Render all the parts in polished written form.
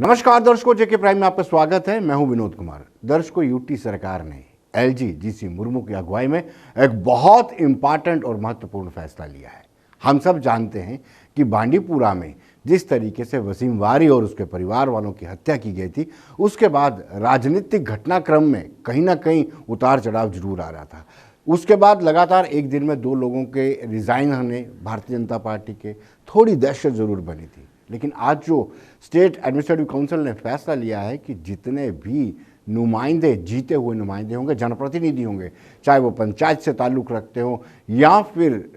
नमस्कार दर्शकों, जेके प्राइम में आपका स्वागत है। मैं हूं विनोद कुमार। दर्शकों, यूटी सरकार ने एलजी जीसी मुर्मू की अगुवाई में एक बहुत इंपॉर्टेंट और महत्वपूर्ण फैसला लिया है। हम सब जानते हैं कि बांडीपुरा में जिस तरीके से वसीम वारी और उसके परिवार वालों की हत्या की गई थी, उसके बाद राजनीतिक घटनाक्रम में कहीं ना कहीं उतार चढ़ाव जरूर आ रहा था। उसके बाद लगातार एक दिन में 2 लोगों के रिज़ाइन होने भारतीय जनता पार्टी के थोड़ी दहशत ज़रूर बनी थी। लेकिन आज जो स्टेट एडमिनिस्ट्रेटिव काउंसिल ने फैसला लिया है कि जितने भी नुमाइंदे, जीते हुए नुमाइंदे होंगे, जनप्रतिनिधि होंगे, चाहे वो पंचायत से ताल्लुक़ रखते हो या फिर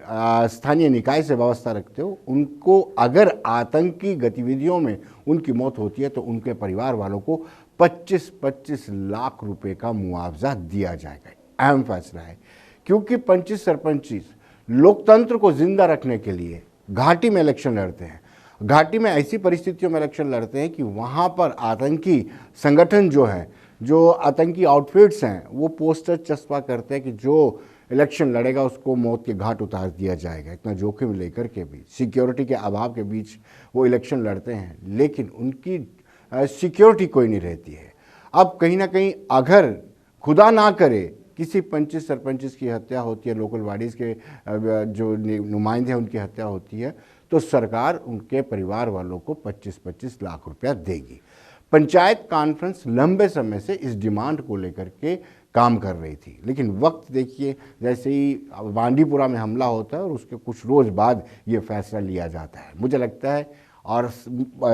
स्थानीय निकाय से व्यवस्था रखते हो, उनको अगर आतंकी गतिविधियों में उनकी मौत होती है तो उनके परिवार वालों को 25-25 लाख रुपए का मुआवजा दिया जाएगा। अहम फैसला है क्योंकि 25 सरपंच लोकतंत्र को जिंदा रखने के लिए घाटी में इलेक्शन लड़ते हैं। घाटी में ऐसी परिस्थितियों में इलेक्शन लड़ते हैं कि वहाँ पर आतंकी संगठन जो है, जो आतंकी आउटफिट्स हैं, वो पोस्टर चस्पा करते हैं कि जो इलेक्शन लड़ेगा उसको मौत के घाट उतार दिया जाएगा। इतना जोखिम लेकर के भी, सिक्योरिटी के अभाव के बीच वो इलेक्शन लड़ते हैं, लेकिन उनकी सिक्योरिटी कोई नहीं रहती है। अब कहीं ना कहीं अगर खुदा ना करे किसी 25 सरपंच की हत्या होती है, लोकल बॉडीज़ के जो नुमाइंदे हैं उनकी हत्या होती है, तो सरकार उनके परिवार वालों को 25-25 लाख रुपया देगी। पंचायत कॉन्फ्रेंस लंबे समय से इस डिमांड को लेकर के काम कर रही थी, लेकिन वक्त देखिए, जैसे ही बांडीपुरा में हमला होता है और उसके कुछ रोज़ बाद ये फैसला लिया जाता है। मुझे लगता है और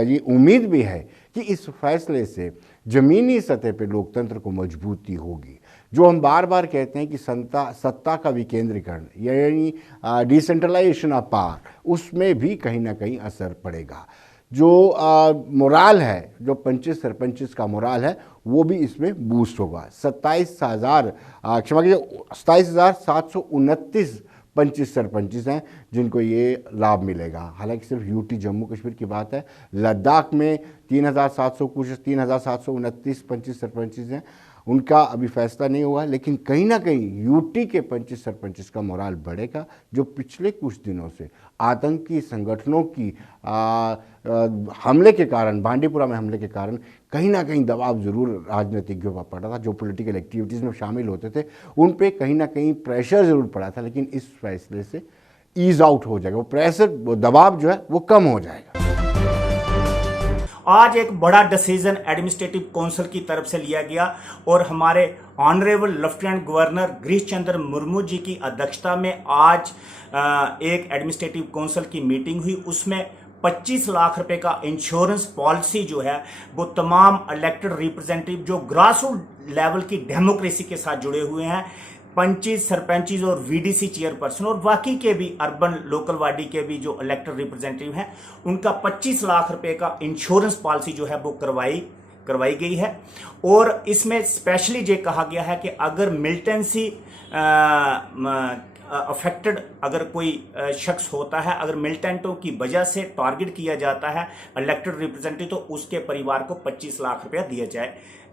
ये उम्मीद भी है कि इस फैसले से ज़मीनी सतह पर लोकतंत्र को मजबूती होगी। जो हम बार बार कहते हैं कि सत्ता का विकेंद्रीकरण यानी डिसेंट्रलाइजेशन ऑफ पावर, उसमें भी कहीं ना कहीं असर पड़ेगा। जो मोराल है, जो 25 सरपंच का मोराल है, वो भी इसमें बूस्ट होगा। 27,729 25 सरपंच हैं जिनको ये लाभ मिलेगा। हालांकि सिर्फ यूटी जम्मू कश्मीर की बात है। लद्दाख में 3,729 25 सरपंच हैं, उनका अभी फैसला नहीं हुआ, लेकिन कहीं ना कहीं यूटी के 25 सरपंच का मोराल बढ़ेगा, जो पिछले कुछ दिनों से आतंकी संगठनों की हमले के कारण, बांडीपुरा में हमले के कारण कहीं ना कहीं दबाव जरूर राजनीतिज्ञों पर पड़ा था। जो पॉलिटिकल एक्टिविटीज़ में शामिल होते थे उन पे कहीं ना कहीं प्रेशर ज़रूर पड़ा था, लेकिन इस फैसले से ईज आउट हो जाएगा। वो प्रेशर, वो दबाव जो है वो कम हो जाएगा। आज एक बड़ा डिसीजन एडमिनिस्ट्रेटिव काउंसिल की तरफ से लिया गया और हमारे honourable lieutenant governor Girish Chandra Murmu ji की अध्यक्षता में आज एक एडमिनिस्ट्रेटिव काउंसिल की मीटिंग हुई। उसमें 25 लाख रुपए का इंश्योरेंस पॉलिसी जो है वो तमाम इलेक्टेड रिप्रेजेंटेटिव जो ग्रास रूट लेवल की डेमोक्रेसी के साथ जुड़े हुए हैं, 25 सरपंचीज और वीडीसी चेयरपर्सन और बाकी के भी अर्बन लोकल बॉडी के भी जो इलेक्टेड रिप्रेजेंटेटिव हैं, उनका 25 लाख रुपए का इंश्योरेंस पॉलिसी जो है वो करवाई गई है। और इसमें स्पेशली ये कहा गया है कि अगर मिलिटेंसी अफेक्टेड अगर कोई शख्स होता है, अगर मिलिटेंटों की वजह से टारगेट किया जाता है इलेक्टेड रिप्रेजेंटेटिव, तो उसके परिवार को 25 लाख रुपया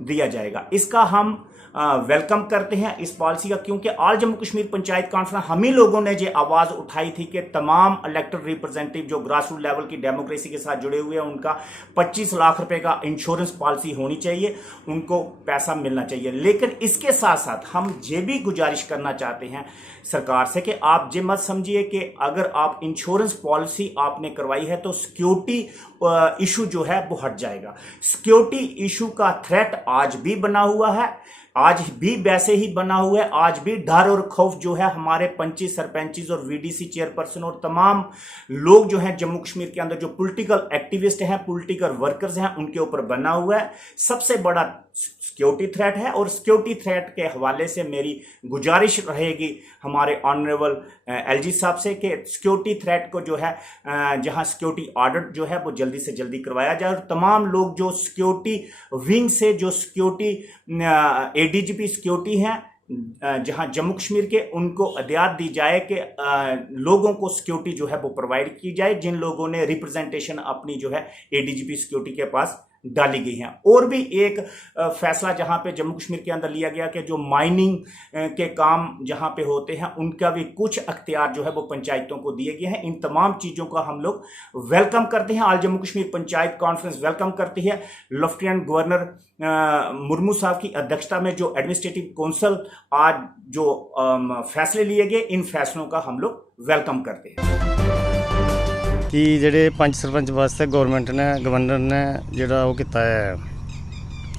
दिया जाएगा। इसका हम वेलकम करते हैं इस पॉलिसी का, क्योंकि ऑल जम्मू कश्मीर पंचायत कॉन्फ्रेंस हम ही लोगों ने ये आवाज उठाई थी कि तमाम इलेक्टेड रिप्रेजेंटेटिव जो ग्रास रूट लेवल की डेमोक्रेसी के साथ जुड़े हुए हैं, उनका 25 लाख रुपए का इंश्योरेंस पॉलिसी होनी चाहिए, उनको पैसा मिलना चाहिए। लेकिन इसके साथ साथ हम ये भी गुजारिश करना चाहते हैं सरकार से कि आप ये मत समझिए कि अगर आप इंश्योरेंस पॉलिसी आपने करवाई है तो सिक्योरिटी इशू जो है वो हट जाएगा। सिक्योरिटी इशू का थ्रेट आज भी बना हुआ है, आज भी वैसे ही बना हुआ है। आज भी डर और खौफ जो है हमारे 25 सरपंचीज और वीडीसी चेयरपर्सन और तमाम लोग जो हैं जम्मू कश्मीर के अंदर, जो पॉलिटिकल एक्टिविस्ट हैं, पॉलिटिकल वर्कर्स हैं, उनके ऊपर बना हुआ है। सबसे बड़ा सिक्योरिटी थ्रेट है और सिक्योरिटी थ्रेट के हवाले से मेरी गुजारिश रहेगी हमारे ऑनरेबल एलजी साहब से कि सिक्योरिटी थ्रेट को जो है जहां सिक्योरिटी ऑडिट जो है वो जल्दी से जल्दी करवाया जाए और तमाम लोग जो सिक्योरिटी विंग से जो सिक्योरिटी एडीजीपी सिक्योरिटी हैं जहां जम्मू कश्मीर के, उनको हिदायत दी जाए कि लोगों को सिक्योरिटी जो है वो प्रोवाइड की जाए जिन लोगों ने रिप्रेजेंटेशन अपनी जो है एडीजीपी सिक्योरिटी के पास डाली गई हैं। और भी एक फैसला जहां पे जम्मू कश्मीर के अंदर लिया गया कि जो माइनिंग के काम जहां पे होते हैं उनका भी कुछ अख्तियार जो है वो पंचायतों को दिए गए हैं। इन तमाम चीज़ों का हम लोग वेलकम करते हैं। All Jammu Kashmir panchayat conference welcome करती है। लेफ्टिनेंट गवर्नर मुर्मू साहब की अध्यक्षता में जो एडमिनिस्ट्रेटिव काउंसिल आज जो फैसले लिए गए, इन फैसलों का हम लोग वेलकम करते हैं कि ਜਿਹੜੇ ਪੰਚ ਸਰਪੰਚ ਵਾਸਤੇ ਗਵਰਨਮੈਂਟ ਨੇ ਗਵਰਨਰ ਨੇ ਜਿਹੜਾ ਉਹ ਕੀਤਾ ਹੈ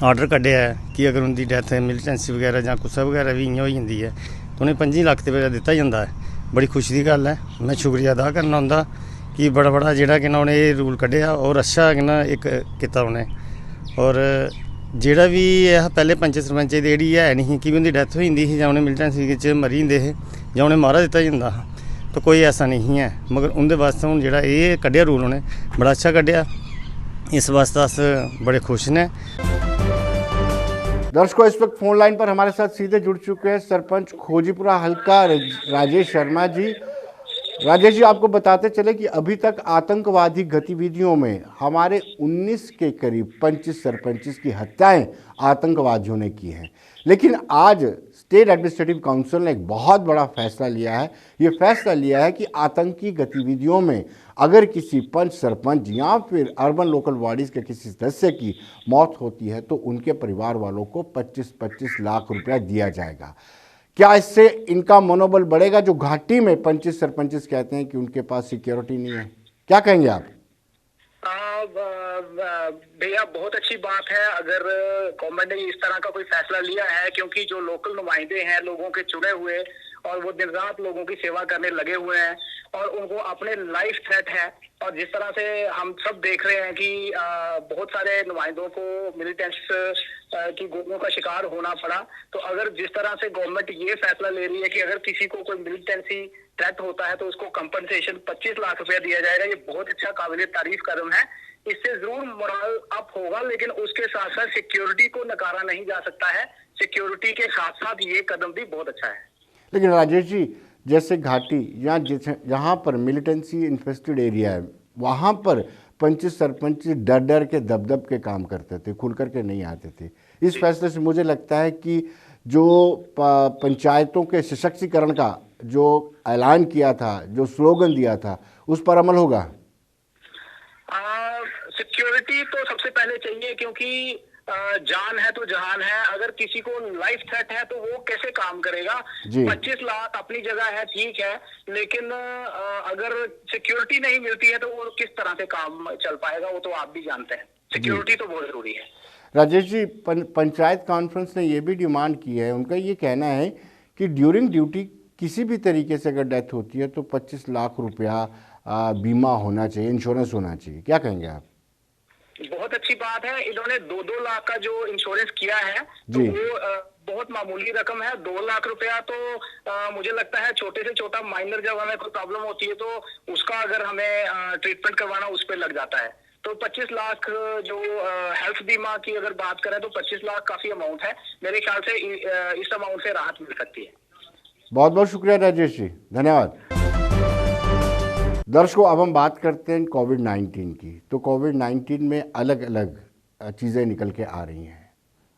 ਆਰਡਰ ਕੱਢਿਆ ਹੈ ਕਿ ਅਗਰ ਉਹਦੀ ਡੈਥ ਮਿਲੀਟੈਂਸੀ ਵਗੈਰਾ ਜਾਂ ਗੁੱਸਾ ਵਗੈਰਾ ਵੀ ਇੰਨੀ ਹੋ ਜਾਂਦੀ ਹੈ ਤਾਂ ਉਹਨੇ 25 ਲੱਖ ਤੇ ਰੁਪਇਆ ਦਿੱਤਾ ਜਾਂਦਾ ਹੈ। ਬੜੀ ਖੁਸ਼ੀ ਦੀ ਗੱਲ ਹੈ। ਮੈਂ ਸ਼ੁਕਰੀਆ ਅਦਾ ਕਰਨਾ ਹੁੰਦਾ ਕਿ ਬੜਾ ਜਿਹੜਾ ਕਿ ਨਾ ਉਹਨੇ ਇਹ ਰੂਲ ਕੱਢਿਆ ਔਰ ਅੱਛਾ ਕਿ ਨਾ ਇੱਕ ਕੀਤਾ ਉਹਨੇ। ਔਰ ਜਿਹੜਾ ਵੀ ਇਹ ਪਹਿਲੇ ਪੰਚ ਸਰਪੰਚ ਦੀ ਜਿਹੜੀ ਹੈ ਨਹੀਂ ਕਿ ਉਹਦੀ ਡੈਥ ਹੋ ਜਾਂਦੀ ਸੀ ਜਾਂ ਉਹਨੇ ਮਿਲੀਟੈਂਸੀ ਵਿੱਚ ਮਰੀ ਜਾਂਦੇ ਸੀ ਜਾਂ ਉਹਨੇ ਮਾਰਾ ਦਿੱਤਾ ਜਾਂਦਾ तो कोई ऐसा नहीं है, मगर उनके वास्ते हूँ जो ये कढ़िया रूल उन्हें बड़ा अच्छा कढ़िया, इस वास्ते अस बड़े खुश ने। दर्शकों, इस वक्त फोन लाइन पर हमारे साथ सीधे जुड़ चुके हैं सरपंच खोजीपुरा हल्का राजेश शर्मा जी। राजेश जी, आपको बताते चले कि अभी तक आतंकवादी गतिविधियों में हमारे 19 के करीब पंच सरपंच की हत्याएं आतंकवादियों ने की हैं, लेकिन आज स्टेट एडमिनिस्ट्रेटिव काउंसिल ने एक बहुत बड़ा फैसला लिया है। ये फैसला लिया है कि आतंकी गतिविधियों में अगर किसी पंच सरपंच या फिर अर्बन लोकल बॉडीज़ के किसी सदस्य की मौत होती है तो उनके परिवार वालों को 25-25 लाख रुपया दिया जाएगा। क्या इससे इनका मनोबल बढ़ेगा? जो घाटी में पंच सरपंच कहते हैं कि उनके पास सिक्योरिटी नहीं है, क्या कहेंगे आप? भैया, बहुत अच्छी बात है अगर गवर्नमेंट ने इस तरह का कोई फैसला लिया है, क्योंकि जो लोकल नुमाइंदे हैं लोगों के चुने हुए और वो दिन रात लोगों की सेवा करने लगे हुए हैं और उनको अपने लाइफ थ्रेट है। और जिस तरह से हम सब देख रहे हैं कि बहुत सारे नुमाइंदों को मिलिटेंट्स की गोलियों का शिकार होना पड़ा, तो अगर जिस तरह से गवर्नमेंट ये फैसला ले रही है कि अगर किसी को कोई मिलिटेंसी थ्रेट होता है तो उसको कंपनसेशन 25 लाख रुपया दिया जाएगा, ये बहुत अच्छा काबिल तारीफ कदम है। इससे जरूर मोरल अप होगा, लेकिन उसके साथ साथ सिक्योरिटी को नकारा नहीं जा सकता है। सिक्योरिटी के साथ साथ ये कदम भी बहुत अच्छा है। लेकिन राजेश जी, जैसे घाटी या जहाँ पर मिलिटेंसी इन्फेस्टेड एरिया है वहाँ पर पंच सरपंच डर डर के दब के काम करते थे, खुल कर के नहीं आते थे। इस फैसले से मुझे लगता है कि जो पंचायतों के सशक्तिकरण का जो ऐलान किया था, जो स्लोगन दिया था, उस पर अमल होगा। सिक्योरिटी तो सबसे पहले चाहिए, क्योंकि जान है तो जहान है। अगर किसी को लाइफ थ्रेट है तो वो कैसे काम करेगा? 25 लाख अपनी जगह है, ठीक है, लेकिन अगर सिक्योरिटी नहीं मिलती है तो वो किस तरह से काम चल पाएगा, वो तो आप भी जानते हैं। सिक्योरिटी तो बहुत जरूरी है। राजेश जी, पंचायत कॉन्फ्रेंस ने ये भी डिमांड की है, उनका ये कहना है कि ड्यूरिंग ड्यूटी किसी भी तरीके से अगर डेथ होती है तो 25 लाख रुपया बीमा होना चाहिए, इंश्योरेंस होना चाहिए। क्या कहेंगे आप? बहुत अच्छी बात है। इन्होंने 2-2 लाख का जो इंश्योरेंस किया है तो वो बहुत मामूली रकम है। 2 लाख रुपया तो मुझे लगता है छोटे से छोटा माइनर जब हमें कोई प्रॉब्लम होती है तो उसका अगर हमें ट्रीटमेंट करवाना उस पर लग जाता है। तो 25 लाख जो हेल्थ बीमा की अगर बात करें तो 25 लाख काफी अमाउंट है। मेरे ख्याल से इस अमाउंट से राहत मिल सकती है। बहुत बहुत शुक्रिया राजेश जी, धन्यवाद। दर्शकों, अब हम बात करते हैं कोविड-19 की। तो कोविड-19 में अलग अलग चीज़ें निकल के आ रही हैं।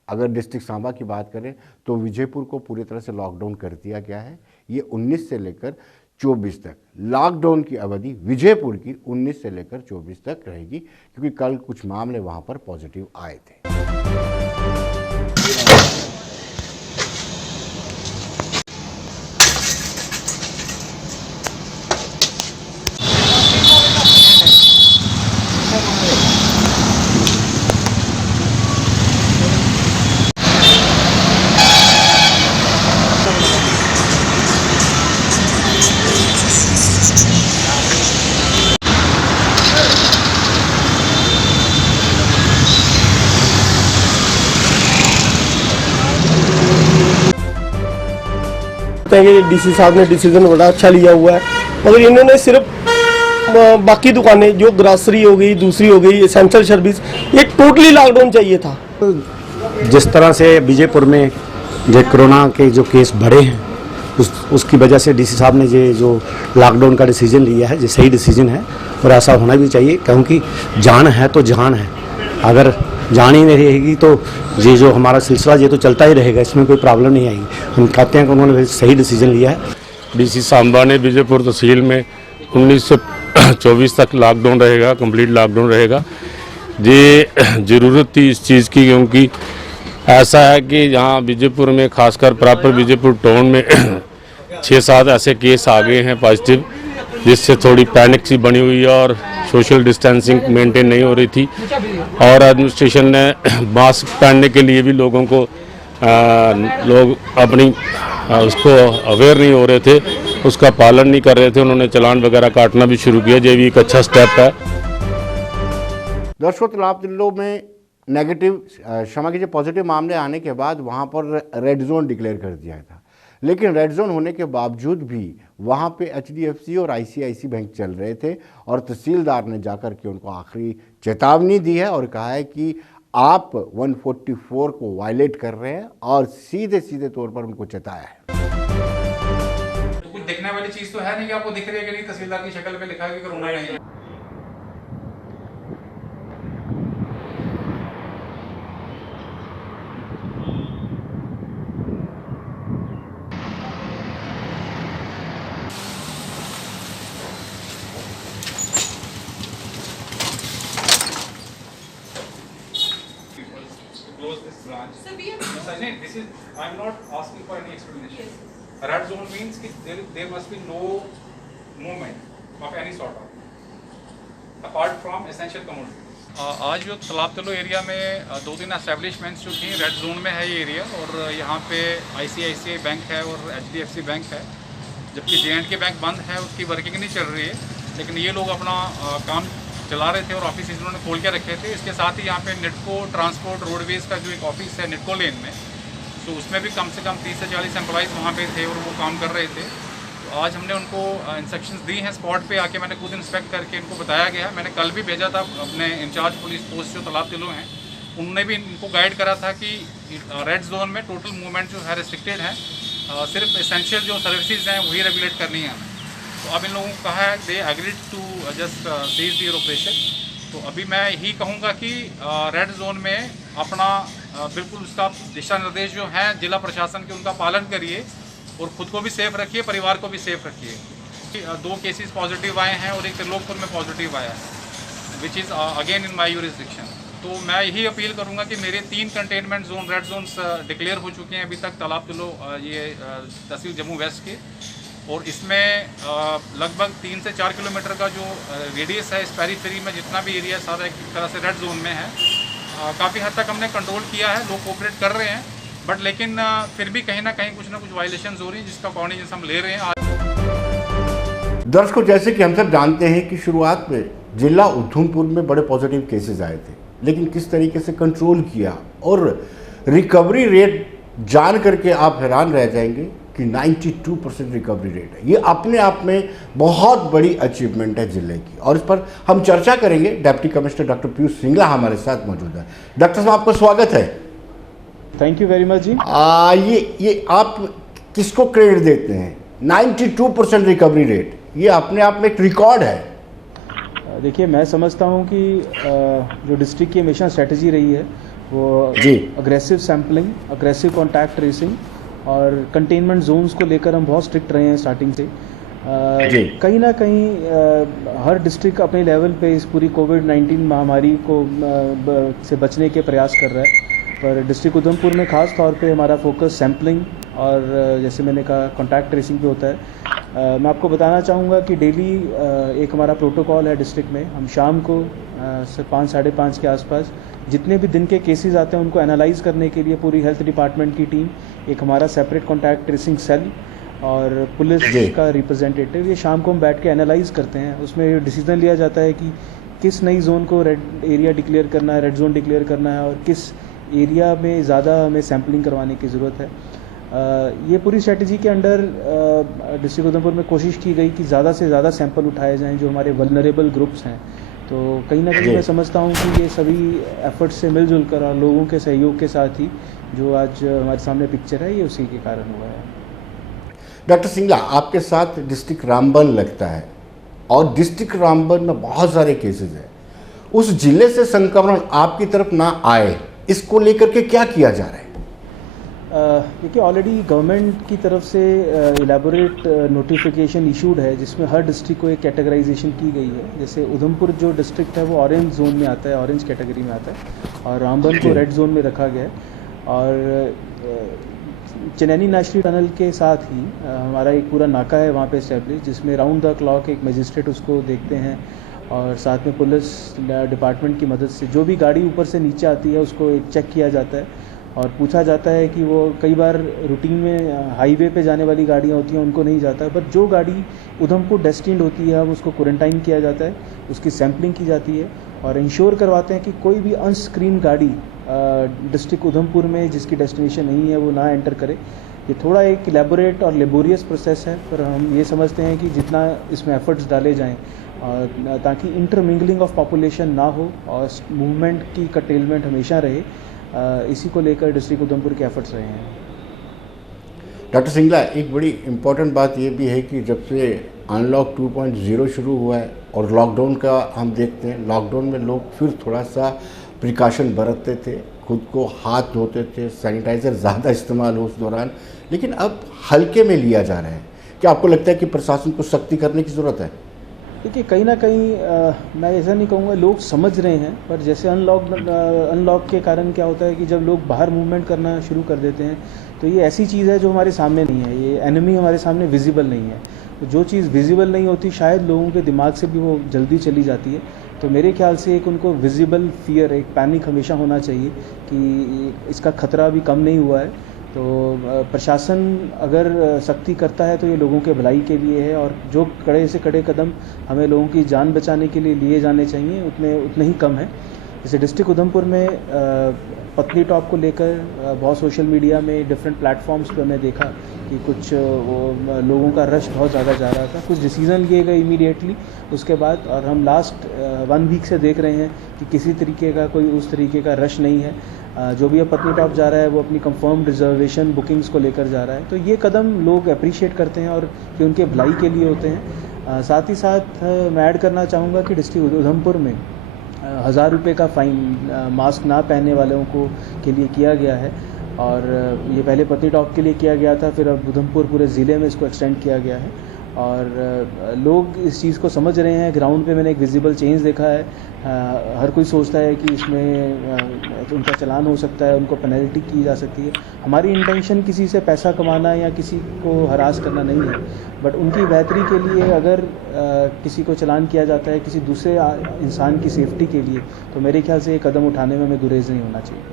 अगर डिस्ट्रिक्ट सांबा की बात करें तो विजयपुर को पूरी तरह से लॉकडाउन कर दिया गया है। ये 19 से लेकर 24 तक लॉकडाउन की अवधि विजयपुर की 19 से लेकर 24 तक रहेगी, क्योंकि कल कुछ मामले वहाँ पर पॉजिटिव आए थे। डीसी साहब ने डिसीजन बड़ा अच्छा लिया हुआ है, मगर इन्होंने सिर्फ बाकी दुकानें जो ग्रॉसरी हो गई, दूसरी हो गई, एसेंशियल सर्विस, ये टोटली लॉकडाउन चाहिए था। जिस तरह से विजयपुर में जो कोरोना के जो केस बढ़े हैं उसकी वजह से डीसी साहब ने ये जो लॉकडाउन का डिसीजन लिया है, ये सही डिसीजन है और ऐसा होना भी चाहिए, क्योंकि जान है तो जहान है। अगर जान ही नहीं रहेगी तो ये जो हमारा सिलसिला ये तो चलता ही रहेगा, इसमें कोई प्रॉब्लम नहीं आएगी। हम कहते हैं कि उन्होंने सही डिसीजन लिया है। डीसी सांबा ने विजयपुर तहसील में 19 से 24 तक लॉकडाउन रहेगा, कंप्लीट लॉकडाउन रहेगा। ये ज़रूरत थी इस चीज़ की, क्योंकि ऐसा है कि यहाँ विजयपुर में खासकर प्रॉपर विजयपुर टाउन में 6-7 ऐसे केस आ गए हैं पॉजिटिव, जिससे थोड़ी पैनिक सी बनी हुई है और सोशल डिस्टेंसिंग मेंटेन नहीं हो रही थी। और एडमिनिस्ट्रेशन ने मास्क पहनने के लिए भी लोगों को लोग अपनी उसको अवेयर नहीं हो रहे थे, उसका पालन नहीं कर रहे थे, उन्होंने चालान वगैरह काटना भी शुरू किया। ये भी एक अच्छा स्टेप है। दर्शकों, तालाब तिल्लो में नेगेटिव क्षमा कीजिए पॉजिटिव मामले आने के बाद वहाँ पर रेड जोन डिक्लेयर कर दिया था, लेकिन रेड जोन होने के बावजूद भी वहाँ पे HDFC और ICICI बैंक चल रहे थे और तहसीलदार ने जाकर के उनको आखिरी चेतावनी दी है और कहा है कि आप 144 को वायलेट कर रहे हैं और सीधे सीधे तौर पर उनको चेताया है। तो कुछ दिखने वाली चीज तो है नहीं कि आपको दिख रही है कि नहीं, तहसीलदार की शक्ल पे लिखा है कि कोरोना नहीं है। Close this branch. So we have This is. I'm not asking for any explanation. Red zone means कि there must be no movement of any sort of, apart from essential commodities. आज जो तालाब Tillo area में 2-3 establishments जो थी red zone में है ये एरिया, और यहाँ पे ICICI बैंक है और HDFC बैंक है, जबकि J&K बैंक बंद है, उसकी वर्किंग नहीं चल रही है, लेकिन ये लोग अपना काम चला रहे थे और ऑफिस इन्होंने खोल के रखे थे। इसके साथ ही यहाँ पे निटको ट्रांसपोर्ट रोडवेज का जो एक ऑफिस है निटको लेन में, तो उसमें भी कम से कम 30 से 40 एम्प्लॉइज़ वहाँ पे थे और वो काम कर रहे थे। तो आज हमने उनको इंस्ट्रक्शंस दी हैं, स्पॉट पे आके मैंने खुद इंस्पेक्ट करके इनको बताया गया। मैंने कल भी भेजा था अपने इंचार्ज पुलिस पोस्ट जो तालाब तिल्लो हैं, उन्होंने भी इनको गाइड करा था कि रेड जोन में टोटल मूवमेंट जो है रिस्ट्रिक्टेड है, सिर्फ एसेंशियल जो सर्विसेज हैं वही रेगुलेट करनी है। तो अब इन लोगों को कहा है they agreed to just cease their operation. तो अभी मैं यही कहूँगा कि रेड जोन में अपना बिल्कुल उसका दिशा निर्देश जो हैं जिला प्रशासन के, उनका पालन करिए और ख़ुद को भी सेफ रखिए, परिवार को भी सेफ रखिए। 2 केसेस पॉजिटिव आए हैं और एक त्रिलोकपुर में पॉजिटिव आया है, विच इज़ अगेन इन माई यूरिसडिक्शन। तो मैं यही अपील करूंगा कि मेरे 3 containment zone red zones declared हो चुके हैं अभी तक तालाब तिल्लो ये तहसील जम्मू वेस्ट के, और इसमें लगभग 3 से 4 किलोमीटर का जो रेडियस है इस पेरीफेरी में जितना भी एरिया सारा एक तरह से रेड जोन में है। काफ़ी हद तक हमने कंट्रोल किया है, लोग कोऑपरेट कर रहे हैं, बट लेकिन फिर भी कहीं ना कहीं कुछ ना कुछ वायलेशंस हो रही हैं जिसका कॉग्निजेंस हम ले रहे हैं। दर्शकों, जैसे कि हम सब जानते हैं कि शुरुआत में जिला उधमपुर में बड़े पॉजिटिव केसेस आए थे, लेकिन किस तरीके से कंट्रोल किया और रिकवरी रेट जान करके आप हैरान रह जाएंगे कि 92% रिकवरी रेट है। ये अपने आप में बहुत बड़ी अचीवमेंट है जिले की, और इस पर हम चर्चा करेंगे। Deputy commissioner doctor Piyush Singla हमारे साथ मौजूद है। डॉक्टर साहब, आपका स्वागत है। थैंक यू वेरी मच जी। ये आप किसको क्रेडिट देते हैं? 92% रिकवरी रेट, ये अपने आप में एक रिकॉर्ड है। देखिए, मैं समझता हूँ कि जो डिस्ट्रिक्ट की हमेशा स्ट्रेटजी रही है वो aggressive sampling, aggressive contact tracing और कंटेनमेंट जोन्स को लेकर हम बहुत स्ट्रिक्ट रहे हैं स्टार्टिंग से। कहीं ना कहीं हर डिस्ट्रिक्ट अपने लेवल पे इस पूरी कोविड-19 महामारी को से बचने के प्रयास कर रहा है, पर डिस्ट्रिक्ट उधमपुर में ख़ास तौर पे हमारा फोकस सैम्पलिंग और जैसे मैंने कहा कॉन्टैक्ट ट्रेसिंग पे होता है। मैं आपको बताना चाहूँगा कि डेली एक हमारा प्रोटोकॉल है डिस्ट्रिक्ट में। हम शाम को 5 साढ़े 5 के आसपास जितने भी दिन के केसेस आते हैं उनको एनालाइज करने के लिए पूरी हेल्थ डिपार्टमेंट की टीम, एक हमारा सेपरेट कॉन्टैक्ट ट्रेसिंग सेल और पुलिस का रिप्रेजेंटेटिव, ये शाम को हम बैठ के एनालाइज करते हैं। उसमें डिसीजन लिया जाता है कि किस नई जोन को रेड एरिया डिक्लेयर करना है, रेड जोन डिक्लेयर करना है, और किस एरिया में ज़्यादा हमें सैम्पलिंग करवाने की ज़रूरत है। ये पूरी स्ट्रेटजी के अंडर डिस्ट्रिक्ट उधमपुर में कोशिश की गई कि ज़्यादा से ज़्यादा सैंपल उठाए जाएं जो हमारे वल्नरेबल ग्रुप्स हैं। तो कहीं ना कहीं मैं समझता हूँ कि ये सभी एफर्ट्स से मिलजुल कर और लोगों के सहयोग के साथ ही जो आज हमारे सामने पिक्चर है ये उसी के कारण हुआ है। डॉक्टर सिंगला, आपके साथ डिस्ट्रिक्ट रामबन लगता है और डिस्ट्रिक्ट रामबन में बहुत सारे केसेस हैं उस जिले से संक्रमण आपकी तरफ ना आए, इसको लेकर के क्या किया जा रहा है? देखिए, ऑलरेडी गवर्नमेंट की तरफ से इलेबोरेट नोटिफिकेशन इशूड है जिसमें हर डिस्ट्रिक्ट को एक कैटेगराइजेशन की गई है। जैसे उधमपुर जो डिस्ट्रिक्ट है वो ऑरेंज जोन में आता है, ऑरेंज कैटेगरी में आता है, और रामबन को रेड जोन में रखा गया है। और चनैनी नेशनल टनल के साथ ही हमारा एक पूरा नाका है वहाँ पे इस्टेब्लिश, जिसमें राउंड द क्लॉक एक मजिस्ट्रेट उसको देखते हैं, और साथ में पुलिस डिपार्टमेंट की मदद से जो भी गाड़ी ऊपर से नीचे आती है उसको एक चेक किया जाता है और पूछा जाता है कि वो कई बार रूटीन में हाईवे पे जाने वाली गाड़ियाँ होती हैं उनको नहीं जाता है, पर जो गाड़ी उधमपुर डेस्टिन्ड होती है अब उसको क्वारंटाइन किया जाता है, उसकी सैम्पलिंग की जाती है और इंश्योर करवाते हैं कि कोई भी अनस्क्रीन गाड़ी डिस्ट्रिक्ट उधमपुर में जिसकी डेस्टिनेशन नहीं है वो ना एंटर करे। ये थोड़ा एक इलेबोरेट और लेबोरियस प्रोसेस है, पर हम ये समझते हैं कि जितना इसमें एफर्ट्स डाले जाएं ताकि इंटरमिंगलिंग ऑफ पॉपुलेशन ना हो और मूवमेंट की कटेलमेंट हमेशा रहे, इसी को लेकर डिस्ट्रिक्ट उधमपुर के एफर्ट्स रहे हैं। डॉक्टर सिंगला, एक बड़ी इम्पोर्टेंट बात ये भी है कि जब से अनलॉक 2.0 शुरू हुआ है और लॉकडाउन का हम देखते हैं, लॉकडाउन में लोग फिर थोड़ा सा प्रिकॉशन बरतते थे, खुद को हाथ धोते थे, सैनिटाइज़र ज़्यादा इस्तेमाल हो उस दौरान, लेकिन अब हल्के में लिया जा रहा है। क्या आपको लगता है कि प्रशासन को सख्ती करने की ज़रूरत है? देखिए, कहीं ना कहीं मैं ऐसा नहीं कहूँगा, लोग समझ रहे हैं, पर जैसे अनलॉक के कारण क्या होता है कि जब लोग बाहर मूवमेंट करना शुरू कर देते हैं तो ये ऐसी चीज़ है जो हमारे सामने नहीं है, ये एनिमी हमारे सामने विजिबल नहीं है। तो जो चीज़ विजिबल नहीं होती शायद लोगों के दिमाग से भी वो जल्दी चली जाती है। तो मेरे ख्याल से एक उनको विजिबल फियर, एक पैनिक हमेशा होना चाहिए कि इसका खतरा अभी कम नहीं हुआ है। तो प्रशासन अगर सख्ती करता है तो ये लोगों के भलाई के लिए है, और जो कड़े से कड़े कदम हमें लोगों की जान बचाने के लिए लिए जाने चाहिए उतने ही कम है। जैसे डिस्ट्रिक्ट उधमपुर में पत्नी टॉप को लेकर बहुत सोशल मीडिया में डिफरेंट प्लेटफॉर्म्स पर मैं देखा कि कुछ लोगों का रश बहुत ज़्यादा जा रहा था, कुछ डिसीज़न लिए गए इमीडिएटली उसके बाद, और हम लास्ट 1 वीक से देख रहे हैं कि किसी तरीके का कोई उस तरीके का रश नहीं है। जो भी अब पत्नी टॉप जा रहा है वो अपनी कंफर्म रिजर्वेशन बुकिंग्स को लेकर जा रहा है, तो ये कदम लोग अप्रिशिएट करते हैं और ये उनके भलाई के लिए होते हैं। साथ ही साथ मैं ऐड करना चाहूँगा कि डिस्ट्रिक्ट उधमपुर में 1000 रुपये का फ़ाइन मास्क ना पहनने वालों के लिए किया गया है, और ये पहले पत्नी टॉप के लिए किया गया था, फिर अब उधमपुर पूरे ज़िले में इसको एक्सटेंड किया गया है, और लोग इस चीज़ को समझ रहे हैं। ग्राउंड पे मैंने एक विजिबल चेंज देखा है। हर कोई सोचता है कि इसमें उनका चालान हो सकता है, उनको पेनल्टी की जा सकती है। हमारी इंटेंशन किसी से पैसा कमाना या किसी को हरास करना नहीं है, बट उनकी बेहतरी के लिए अगर किसी को चालान किया जाता है किसी दूसरे इंसान की सेफ्टी के लिए, तो मेरे ख्याल से ये कदम उठाने में हमें गुरेज नहीं होना चाहिए।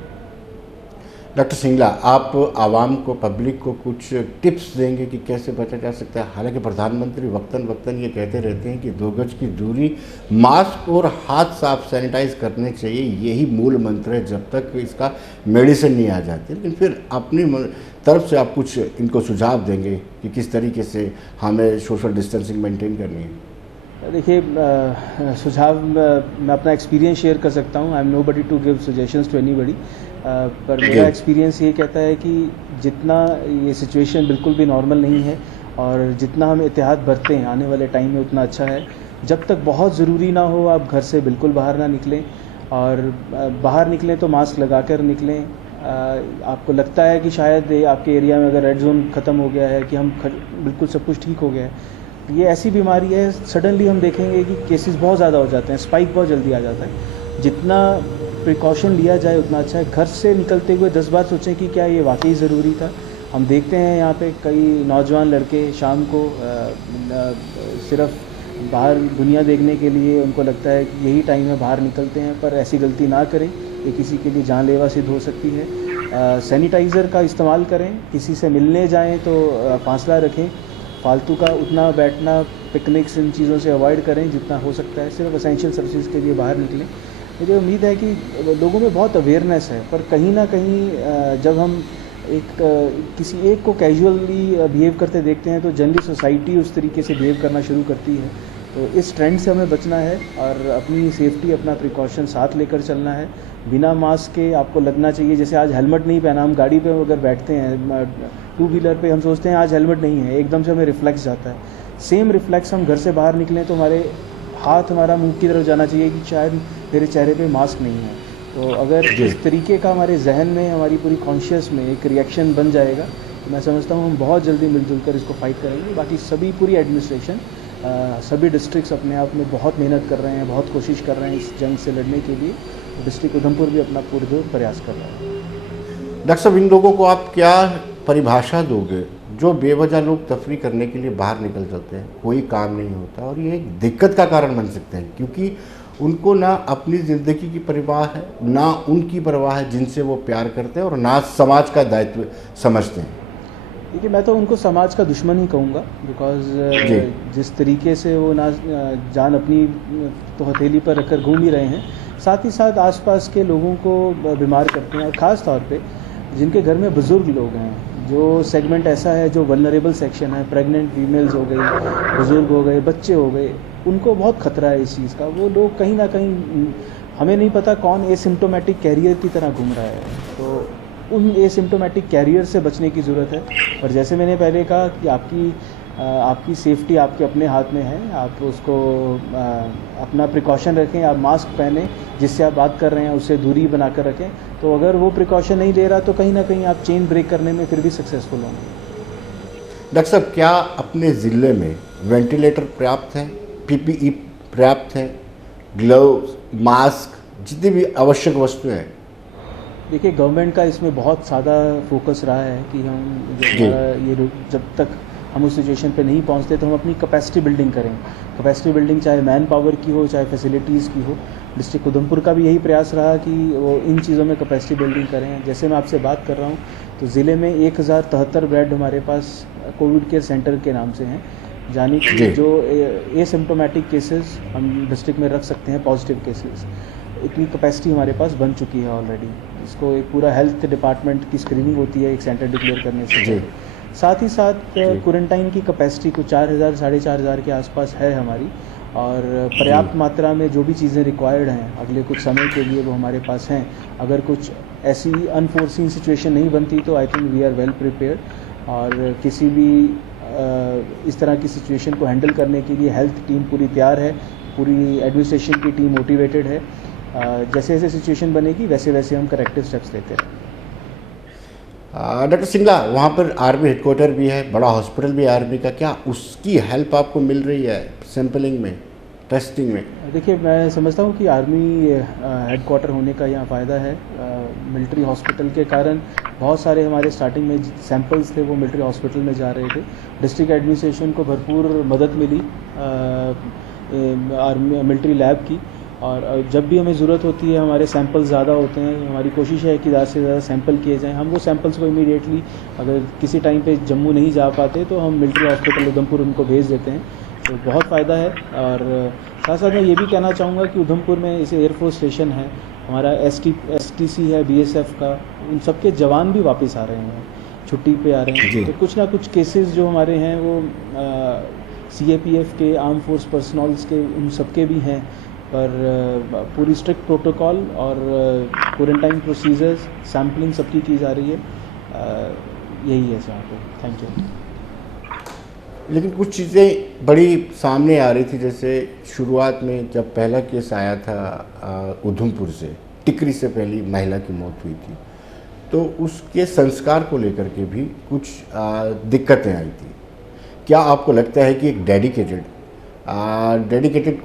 डॉक्टर सिंगला, आप आवाम को, पब्लिक को कुछ टिप्स देंगे कि कैसे बचा जा सकता है? हालांकि प्रधानमंत्री वक्तन ये कहते रहते हैं कि 2 गज की दूरी, मास्क और हाथ साफ सैनिटाइज करने चाहिए, यही मूल मंत्र है जब तक इसका मेडिसिन नहीं आ जाती। लेकिन फिर अपनी तरफ से आप कुछ इनको सुझाव देंगे कि किस तरीके से हमें सोशल डिस्टेंसिंग मेंटेन करनी है? देखिए, सुझाव मैं अपना एक्सपीरियंस शेयर कर सकता हूँ। I am nobody to give suggestions to anybody, पर मेरा एक्सपीरियंस ये कहता है कि जितना ये सिचुएशन बिल्कुल भी नॉर्मल नहीं है और जितना हम एहतियात बरतें हैं आने वाले टाइम में उतना अच्छा है। जब तक बहुत ज़रूरी ना हो आप घर से बिल्कुल बाहर ना निकलें, और बाहर निकलें तो मास्क लगा कर निकलें। आपको लगता है कि शायद आपके एरिया में अगर रेड जोन ख़त्म हो गया है कि हम बिल्कुल सब कुछ ठीक हो गया है, ये ऐसी बीमारी है सडनली हम देखेंगे कि केसेस बहुत ज़्यादा हो जाते हैं, स्पाइक बहुत जल्दी आ जाता है। जितना प्रिकॉशन लिया जाए उतना अच्छा है। घर से निकलते हुए 10 बार सोचें कि क्या ये वाकई ज़रूरी था। हम देखते हैं यहाँ पे कई नौजवान लड़के शाम को सिर्फ बाहर दुनिया देखने के लिए उनको लगता है कि यही टाइम है, बाहर निकलते हैं, पर ऐसी गलती ना करें, ये किसी के लिए जानलेवा सिद्ध हो सकती है। सैनिटाइज़र का इस्तेमाल करें, किसी से मिलने जाएँ तो फासला रखें, फालतू का उतना बैठना, पिकनिक्स, इन चीज़ों से अवॉइड करें जितना हो सकता है। सिर्फ एसेंशियल सर्विसेज के लिए बाहर निकलें। मुझे उम्मीद है कि लोगों में बहुत अवेयरनेस है, पर कहीं ना कहीं जब हम किसी एक को कैजुअली बिहेव करते देखते हैं तो जनरली सोसाइटी उस तरीके से बिहेव करना शुरू करती है। तो इस ट्रेंड से हमें बचना है और अपनी सेफ्टी, अपना प्रिकॉशन साथ लेकर चलना है। बिना मास्क के आपको लगना चाहिए, जैसे आज हेलमेट नहीं पहना, हम गाड़ी पे अगर बैठते हैं 2 व्हीलर पे, हम सोचते हैं आज हेलमेट नहीं है, एकदम से हमें रिफ्लेक्स जाता है। सेम रिफ्लेक्स हम घर से बाहर निकलें तो हमारे हाथ हमारा मुंह की तरफ जाना चाहिए कि शायद मेरे चेहरे पे मास्क नहीं है। तो अगर इस तरीके का हमारे जहन में, हमारी पूरी कॉन्शियस में एक रिएक्शन बन जाएगा तो मैं समझता हूँ हम बहुत जल्दी मिलजुल कर इसको फाइट करेंगे। बाकी सभी पूरी एडमिनिस्ट्रेशन, सभी डिस्ट्रिक्ट्स अपने आप में बहुत मेहनत कर रहे हैं, बहुत कोशिश कर रहे हैं इस जंग से लड़ने के लिए। डिस्ट्रिक्ट उधमपुर भी अपना पुरजोर प्रयास कर रहा है। डॉक्टर साहब, इन लोगों को आप क्या परिभाषा दोगे जो बेवजह लोग तफरी करने के लिए बाहर निकल जाते हैं, कोई काम नहीं होता और ये एक दिक्कत का कारण बन सकते हैं, क्योंकि उनको ना अपनी ज़िंदगी की परवाह है, ना उनकी परवाह है जिनसे वो प्यार करते हैं, और ना समाज का दायित्व समझते हैं। देखिए, मैं तो उनको समाज का दुश्मन ही कहूँगा, बिकॉज जिस तरीके से वो ना जान अपनी तो हथेली पर रखकर घूम ही रहे हैं, साथ ही साथ आसपास के लोगों को बीमार करते हैं। और ख़ास तौर पे जिनके घर में बुज़ुर्ग लोग हैं, जो सेगमेंट ऐसा है जो वल्नरेबल सेक्शन है, प्रेग्नेंट फीमेल्स हो गई, बुज़ुर्ग हो गए, बच्चे हो गए, उनको बहुत ख़तरा है इस चीज़ का। वो लोग कहीं ना कहीं, हमें नहीं पता कौन एसिम्प्टोमेटिक कैरियर की तरह घूम रहा है, तो उन एसिम्प्टोमेटिक कैरियर से बचने की ज़रूरत है। और जैसे मैंने पहले कहा कि आपकी सेफ्टी आपके अपने हाथ में है। आप उसको अपना प्रिकॉशन रखें, आप मास्क पहने, जिससे आप बात कर रहे हैं उससे दूरी बनाकर रखें। तो अगर वो प्रिकॉशन नहीं ले रहा तो कहीं ना कहीं आप चेन ब्रेक करने में फिर भी सक्सेसफुल होंगे। डॉक्टर साहब, क्या अपने ज़िले में वेंटिलेटर पर्याप्त है, पीपीई पर्याप्त है, ग्लव्स, मास्क, जितनी भी आवश्यक वस्तुएं हैं? देखिए, गवर्नमेंट का इसमें बहुत ज़्यादा फोकस रहा है कि हम जब तक हम उस सिचुएशन पे नहीं पहुंचते तो हम अपनी कैपेसिटी बिल्डिंग करें। कैपेसिटी बिल्डिंग चाहे मैन पावर की हो, चाहे फैसिलिटीज़ की हो। डिस्ट्रिक्ट उधमपुर का भी यही प्रयास रहा कि वो इन चीज़ों में कैपेसिटी बिल्डिंग करें। जैसे मैं आपसे बात कर रहा हूँ तो ज़िले में 1073 बेड हमारे पास कोविड केयर सेंटर के नाम से हैं, यानी कि जो एसिम्प्टोमेटिक केसेस हम डिस्ट्रिक्ट में रख सकते हैं, पॉजिटिव केसेस, इतनी कैपेसिटी हमारे पास बन चुकी है ऑलरेडी। इसको एक पूरा हेल्थ डिपार्टमेंट की स्क्रीनिंग होती है एक सेंटर डिक्लेयर करने से। साथ ही साथ क्वारंटाइन की कैपेसिटी कुछ 4000 साढ़े 4000 के आसपास है हमारी, और पर्याप्त मात्रा में जो भी चीज़ें रिक्वायर्ड हैं अगले कुछ समय के लिए वो हमारे पास हैं। अगर कुछ ऐसी अनफोर्सीन सिचुएशन नहीं बनती तो I think we are well prepared. और किसी भी इस तरह की सिचुएशन को हैंडल करने के लिए हेल्थ टीम पूरी तैयार है, पूरी एडमिनिस्ट्रेशन की टीम मोटिवेटेड है। जैसे जैसे सिचुएशन बनेगी वैसे वैसे हम करेक्टिव स्टेप्स लेते हैं। डॉक्टर सिंगला, वहाँ पर आर्मी हेडक्वार्टर भी है, बड़ा हॉस्पिटल भी है आर्मी का, क्या उसकी हेल्प आपको मिल रही है सैंपलिंग में, टेस्टिंग में? देखिए, मैं समझता हूँ कि आर्मी हेडक्वार्टर होने का यहाँ फ़ायदा है। मिलिट्री हॉस्पिटल के कारण बहुत सारे हमारे स्टार्टिंग में सैंपल्स थे वो मिलिट्री हॉस्पिटल में जा रहे थे। डिस्ट्रिक्ट एडमिनिस्ट्रेशन को भरपूर मदद मिली आर्मी मिलिट्री लैब की, और जब भी हमें ज़रूरत होती है, हमारे सैंपल ज़्यादा होते हैं, हमारी कोशिश है कि ज़्यादा से ज़्यादा सैंपल किए जाएं। हम वो सैंपल्स को इमीडिएटली, अगर किसी टाइम पे जम्मू नहीं जा पाते तो हम मिलिट्री हॉस्पिटल उधमपुर उनको भेज देते हैं, तो बहुत फ़ायदा है। और साथ साथ मैं ये भी कहना चाहूँगा कि उधमपुर में इसे एयरफोर्स स्टेशन है, हमारा STC है BSF का, उन सब के जवान भी वापस आ रहे हैं, छुट्टी पे आ रहे हैं। तो कुछ ना कुछ केसेस जो हमारे हैं वो CAPF के, आर्म फोर्स पर्सनल्स के, उन सब के भी हैं। पर पूरी स्ट्रिक्ट प्रोटोकॉल और क्वारंटाइन प्रोसीजर्स, सैम्पलिंग सबकी की जा रही है। यही है सर। Thank you. लेकिन कुछ चीज़ें बड़ी सामने आ रही थी, जैसे शुरुआत में जब पहला केस आया था उधमपुर से, टिकरी से पहली महिला की मौत हुई थी, तो उसके संस्कार को लेकर के भी कुछ दिक्कतें आई थी। क्या आपको लगता है कि एक डेडिकेटेड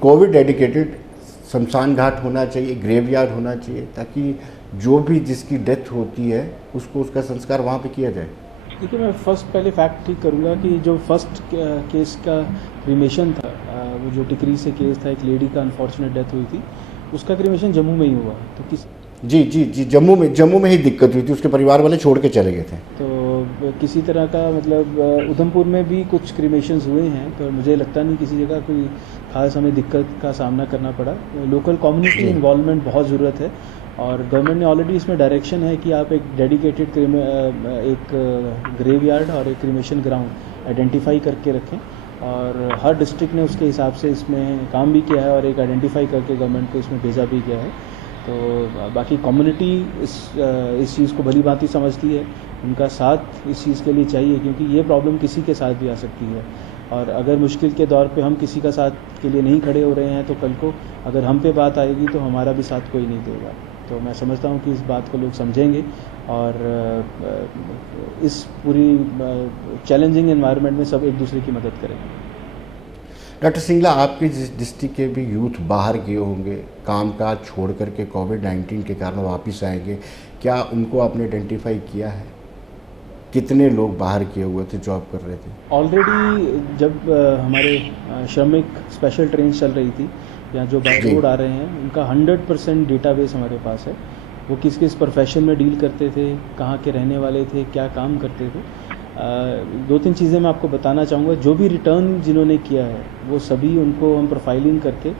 कोविड डेडिकेटेड शमशान घाट होना चाहिए, ग्रेवयार्ड होना चाहिए, ताकि जो भी जिसकी डेथ होती है उसको उसका संस्कार वहाँ पे किया जाए? देखिए, मैं पहले फैक्ट ठीक करूँगा कि जो फर्स्ट केस का क्रीमेशन था, वो जो टिकरी से केस था, एक लेडी का अनफॉर्चुनेट डेथ हुई थी, उसका क्रीमेशन जम्मू में ही हुआ। तो जी जम्मू में ही दिक्कत हुई थी, उसके परिवार वाले छोड़ के चले गए थे। तो किसी तरह का मतलब उधमपुर में भी कुछ क्रीमेशंस हुए हैं, तो मुझे लगता नहीं किसी जगह कोई खास हमें दिक्कत का सामना करना पड़ा। लोकल कम्युनिटी इन्वॉल्वमेंट बहुत ज़रूरत है, और गवर्नमेंट ने ऑलरेडी इसमें डायरेक्शन है कि आप एक डेडिकेटेड एक ग्रेवयार्ड और एक क्रीमेशन ग्राउंड आइडेंटिफाई करके रखें, और हर डिस्ट्रिक्ट ने उसके हिसाब से इसमें काम भी किया है और एक आइडेंटिफाई करके गवर्नमेंट को इसमें भेजा भी गया है। तो बाकी कम्युनिटी इस चीज़ को भली भांति समझती है, उनका साथ इस चीज़ के लिए चाहिए, क्योंकि ये प्रॉब्लम किसी के साथ भी आ सकती है। और अगर मुश्किल के दौर पे हम किसी का साथ के लिए नहीं खड़े हो रहे हैं तो कल को अगर हम पे बात आएगी तो हमारा भी साथ कोई नहीं देगा। तो मैं समझता हूँ कि इस बात को लोग समझेंगे और इस पूरी चैलेंजिंग एनवायरनमेंट में सब एक दूसरे की मदद करेंगे। डॉक्टर सिंगला, आपके डिस्ट्रिक्ट के भी यूथ बाहर गए होंगे, कामकाज छोड़ करके कोविड-19 के कारण वापस आएंगे, क्या उनको आपने आइडेंटिफाई किया है? कितने लोग बाहर किए हुए थे, जॉब कर रहे थे? ऑलरेडी जब हमारे श्रमिक स्पेशल ट्रेन चल रही थी या जो बाय रोड आ रहे हैं, उनका 100% डेटाबेस हमारे पास है। वो किस किस प्रोफेशन में डील करते थे, कहाँ के रहने वाले थे, क्या काम करते थे। 2-3 चीज़ें मैं आपको बताना चाहूँगा। जो भी रिटर्न जिन्होंने किया है वो सभी उनको हम प्रोफाइलिंग करके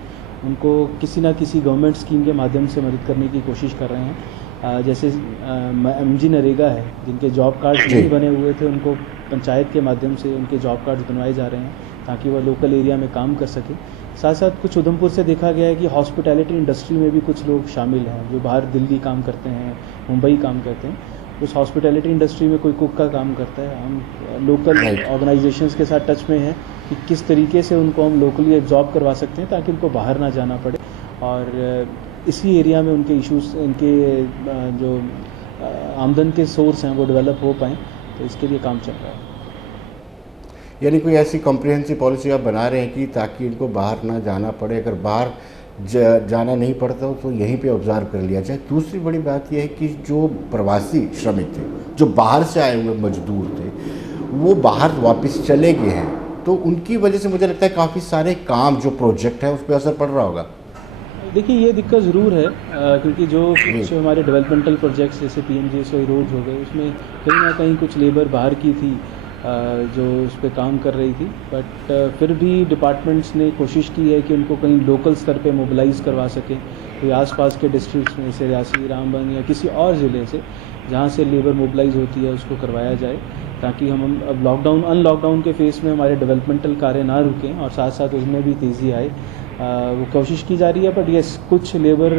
उनको किसी ना किसी गवर्नमेंट स्कीम के माध्यम से मदद करने की कोशिश कर रहे हैं। जैसे MG नरेगा है, जिनके जॉब कार्ड नहीं बने हुए थे, उनको पंचायत के माध्यम से उनके जॉब कार्ड बनवाए जा रहे हैं ताकि वह लोकल एरिया में काम कर सके। साथ साथ कुछ उधमपुर से देखा गया है कि हॉस्पिटैलिटी इंडस्ट्री में भी कुछ लोग शामिल हैं जो बाहर दिल्ली काम करते हैं, मुंबई काम करते हैं। उस हॉस्पिटैलिटी इंडस्ट्री में कोई कुक का काम करता है। हम लोकल ऑर्गेनाइजेशंस के साथ टच में हैं कि किस तरीके से उनको हम लोकली एब्जॉर्ब करवा सकते हैं ताकि उनको बाहर ना जाना पड़े और इसी एरिया में उनके इश्यूज, उनके जो आमदन के सोर्स हैं वो डेवलप हो पाएँ। तो इसके लिए काम चल रहा है। यानी कोई ऐसी कॉम्प्रिहेंसिव पॉलिसी आप बना रहे हैं कि ताकि इनको बाहर ना जाना पड़े, अगर बाहर जाना नहीं पड़ता हो तो यहीं पे ऑब्जर्व कर लिया जाए। दूसरी बड़ी बात यह है कि जो प्रवासी श्रमिक थे, जो बाहर से आए हुए मजदूर थे, वो बाहर वापस चले गए हैं, तो उनकी वजह से मुझे लगता है काफ़ी सारे काम जो प्रोजेक्ट है उस पर असर पड़ रहा होगा। देखिए, ये दिक्कत ज़रूर है क्योंकि जो कुछ हमारे डेवलपमेंटल प्रोजेक्ट्स जैसे PMGSY रोड हो गए, उसमें कहीं ना कहीं कुछ लेबर बाहर की थी जो उस पर काम कर रही थी। बट फिर भी डिपार्टमेंट्स ने कोशिश की है कि उनको कहीं लोकल स्तर पे मोबिलाइज़ करवा सकें। कोई आसपास के डिस्ट्रिक्ट्स में जैसे रियासी, रामबन या किसी और ज़िले से जहाँ से लेबर मोबिलाइज होती है उसको करवाया जाए ताकि हम अब लॉकडाउन अनलॉकडाउन के फेस में हमारे डेवलपमेंटल कार्य ना रुकें और साथ साथ उसमें भी तेज़ी आए। वो कोशिश की जा रही है। बट यस, कुछ लेबर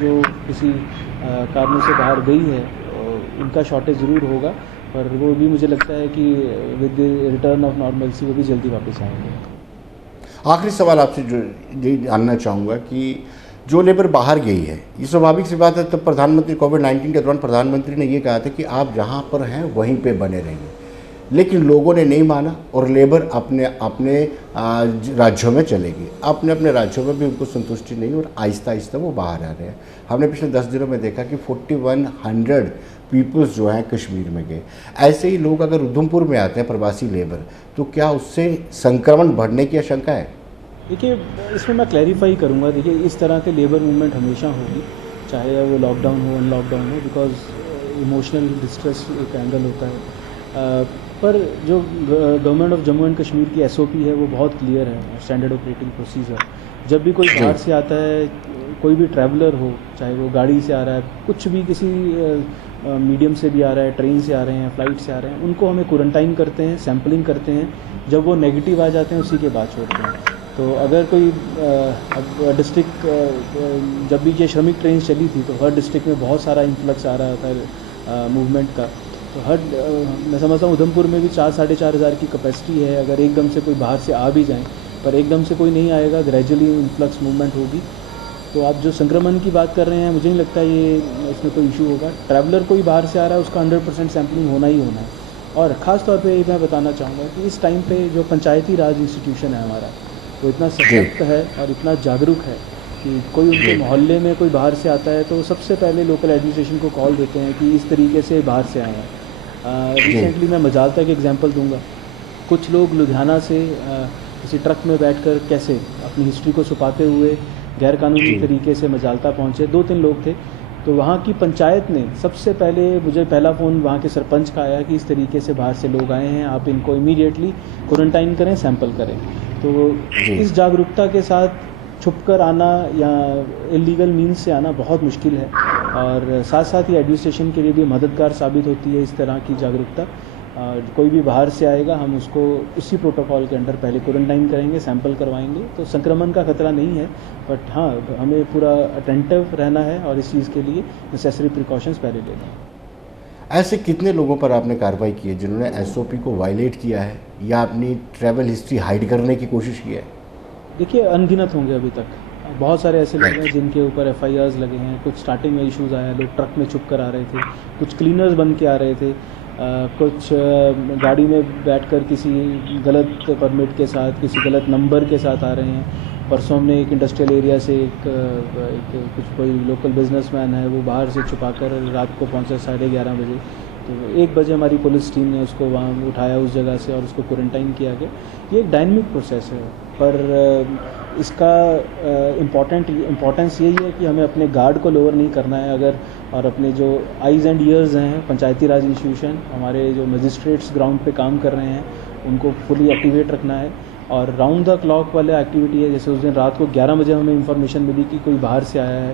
जो किसी कारणों से बाहर गई है उनका शॉर्टेज ज़रूर होगा, पर वो भी मुझे लगता है कि विद रिटर्न ऑफ नॉर्मलसी वो भी जल्दी वापस आएंगे। आखिरी सवाल आपसे जो ये जानना चाहूँगा कि जो लेबर बाहर गई है, ये स्वाभाविक सी बात है, तब प्रधानमंत्री कोविड-19 के दौरान प्रधानमंत्री ने ये कहा था कि आप जहाँ पर हैं वहीं पे बने रहिए, लेकिन लोगों ने नहीं माना और लेबर अपने अपने राज्यों में चले गए। अपने अपने राज्यों में भी उनको संतुष्टि नहीं और आहिस्ता आहिस्ता वो बाहर आ रहे हैं। हमने पिछले 10 दिनों में देखा कि 4100 पीपल्स जो हैं कश्मीर में गए। ऐसे ही लोग अगर उधमपुर में आते हैं प्रवासी लेबर, तो क्या उससे संक्रमण बढ़ने की आशंका है? देखिए, इसमें मैं क्लैरिफाई करूँगा। देखिए, इस तरह के लेबर मूवमेंट हमेशा होगी, चाहे वो लॉकडाउन हो अनलॉकडाउन हो, बिकॉज इमोशनल डिस्ट्रेस एक एंगल होता है। पर जो government of Jammu and Kashmir की SOP है वो बहुत क्लियर है, स्टैंडर्ड ऑपरेटिंग प्रोसीजर। जब भी कोई बाहर से आता है, कोई भी ट्रैवलर हो, चाहे वो गाड़ी से आ रहा है, कुछ भी किसी मीडियम से भी आ रहा है, ट्रेन से आ रहे हैं, फ़्लाइट से आ रहे हैं, उनको हमें क्वारंटाइन करते हैं, सैम्पलिंग करते हैं। जब वो नेगेटिव आ जाते हैं उसी के बाद छोड़ते हैं। तो अगर कोई अब डिस्ट्रिक्ट जब भी ये श्रमिक ट्रेन चली थी तो हर डिस्ट्रिक्ट में बहुत सारा इन्फ्लक्स आ रहा था मूवमेंट का। तो मैं समझता हूँ उधमपुर में भी 4-4.5 हज़ार की कैपेसिटी है। अगर एकदम से कोई बाहर से आ भी जाए, पर एकदम से कोई नहीं आएगा, ग्रेजुअली इन्फ्लक्स मूवमेंट होगी। तो आप जो संक्रमण की बात कर रहे हैं, मुझे नहीं लगता ये इसमें कोई इशू होगा। ट्रैवलर कोई बाहर से आ रहा है, उसका 100% सैम्पलिंग होना ही होना है। और ख़ास तौर पे मैं बताना चाहूँगा कि इस टाइम पे जो पंचायती राज इंस्टीट्यूशन है हमारा, वो इतना सशक्त है और इतना जागरूक है कि कोई उनके मोहल्ले में कोई बाहर से आता है तो सबसे पहले लोकल एडमिनिस्ट्रेशन को कॉल देते हैं कि इस तरीके से बाहर से आए हैं। रिसेंटली मैं मजालता का एग्जांपल दूंगा। कुछ लोग लुधियाना से किसी ट्रक में बैठकर कैसे अपनी हिस्ट्री को छुपाते हुए गैर कानूनी तरीके से मजालता पहुंचे। 2-3 लोग थे। तो वहाँ की पंचायत ने सबसे पहले, मुझे पहला फ़ोन वहाँ के सरपंच का आया कि इस तरीके से बाहर से लोग आए हैं, आप इनको इमीडिएटली क्वारंटाइन करें, सैंपल करें। तो इस जागरूकता के साथ छुपकर आना या इलीगल मीन्स से आना बहुत मुश्किल है और साथ साथ ही एडमिनिस्ट्रेशन के लिए भी मददगार साबित होती है इस तरह की जागरूकता। कोई भी बाहर से आएगा, हम उसको उसी प्रोटोकॉल के अंडर पहले क्वारंटाइन करेंगे, सैंपल करवाएंगे, तो संक्रमण का खतरा नहीं है। बट हाँ, हमें पूरा अटेंटिव रहना है और इस चीज़ के लिए नेसेसरी प्रिकॉशंस पहले लेना है। ऐसे कितने लोगों पर आपने कार्रवाई की है जिन्होंने SOP को वायलेट किया है या अपनी ट्रैवल हिस्ट्री हाइड करने की कोशिश की है? देखिए, अनगिनत होंगे अभी तक। बहुत सारे ऐसे लोग हैं जिनके ऊपर FIRs लगे हैं। कुछ स्टार्टिंग में इश्यूज़ आया, लोग ट्रक में छुप कर आ रहे थे, कुछ क्लीनर्स बन के आ रहे थे, कुछ गाड़ी में बैठकर किसी गलत परमिट के साथ, किसी गलत नंबर के साथ आ रहे हैं। परसों हमने एक इंडस्ट्रियल एरिया से कुछ कोई लोकल बिजनेसमैन है, वो बाहर से छुपाकर रात को पहुंचा 11:30 बजे। तो 1 बजे हमारी पुलिस टीम ने उसको वहाँ उठाया उस जगह से और उसको क्वारंटाइन किया गया। ये एक डायनेमिक प्रोसेस है, पर इसका इम्पोर्टेंस यही है कि हमें अपने गार्ड को लोअर नहीं करना है। अगर और अपने जो आइज़ एंड ईयर्स हैं, पंचायती राज इंस्टीट्यूशन, हमारे जो मजिस्ट्रेट्स ग्राउंड पे काम कर रहे हैं, उनको फुली एक्टिवेट रखना है। और राउंड द क्लॉक वाला एक्टिविटी है। जैसे उस दिन रात को 11 बजे हमें इंफॉर्मेशन मिली कि कोई बाहर से आया है,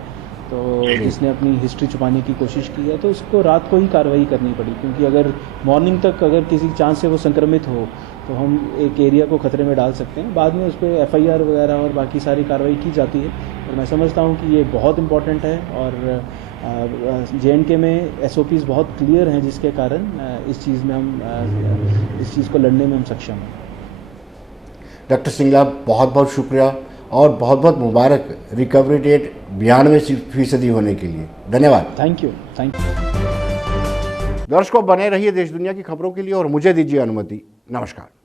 तो जिसने अपनी हिस्ट्री छुपाने की कोशिश की है, तो उसको रात को ही कार्रवाई करनी पड़ी। क्योंकि अगर मॉर्निंग तक अगर किसी चांस से वो संक्रमित हो तो हम एक एरिया को खतरे में डाल सकते हैं। बाद में उस पर FIR वगैरह और बाकी सारी कार्रवाई की जाती है। और मैं समझता हूँ कि ये बहुत इम्पॉर्टेंट है और JNK में SOPs बहुत क्लियर हैं, जिसके कारण इस चीज़ में हम इस चीज़ को लड़ने में हम सक्षम हैं। डॉक्टर सिंगला, बहुत बहुत शुक्रिया और बहुत बहुत मुबारक रिकवरी डेट 92% होने के लिए। धन्यवाद। Thank you. दर्शकों, बने रहिए देश दुनिया की खबरों के लिए और मुझे दीजिए अनुमति। नमस्कार।